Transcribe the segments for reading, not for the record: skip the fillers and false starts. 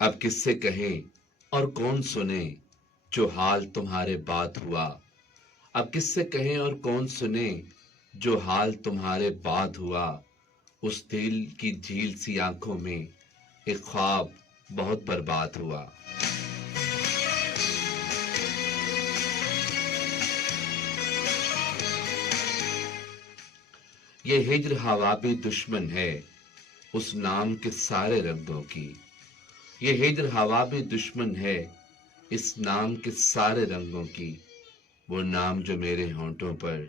अब किससे कहें और कौन सुने जो हाल तुम्हारे बाद हुआ। अब किससे कहें और कौन सुने जो हाल तुम्हारे बाद हुआ। उस दिल की झील सी आंखों में एक ख्वाब बहुत बर्बाद हुआ। ये हिज्र हवा भी दुश्मन है उस नाम के सारे रंगों की। ये हिज्र हवा भी दुश्मन है इस नाम के सारे रंगों की। वो नाम जो मेरे होंठों पर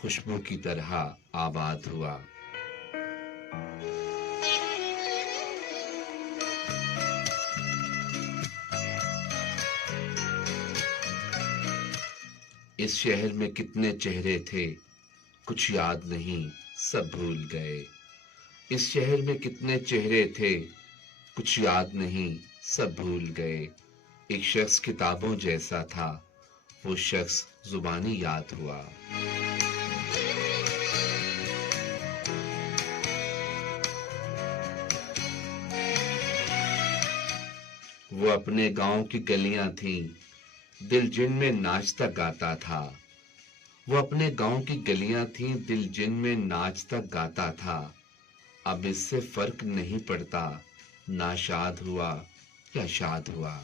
खुशबू की तरह आबाद हुआ। इस शहर में कितने चेहरे थे कुछ याद नहीं सब भूल गए। इस शहर में कितने चेहरे थे कुछ याद नहीं सब भूल गए। एक शख्स किताबों जैसा था वो शख्स जुबानी याद हुआ। वो अपने गांव की गलियां थीं दिल जिनमें नाचता गाता था। वो अपने गांव की गलियां थीं दिल जिनमें नाचता गाता था। अब इससे फर्क नहीं पड़ता नाशाद हुआ या शाद हुआ।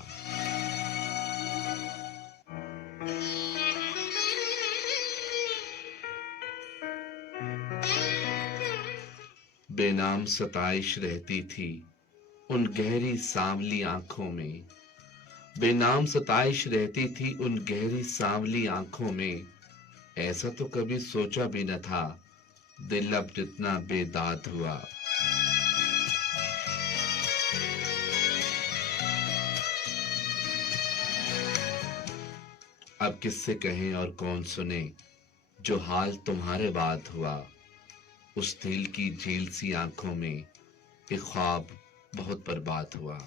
बेनाम सताइश रहती थी उन गहरी सांवली आंखों में। बेनाम सताइश रहती थी उन गहरी सांवली आंखों में। ऐसा तो कभी सोचा भी न था दिल अब जितना बेदाद हुआ। अब किससे कहें और कौन सुने जो हाल तुम्हारे बाद हुआ। उस दिल की झील सी आंखों में एक ख्वाब बहुत बर्बाद हुआ।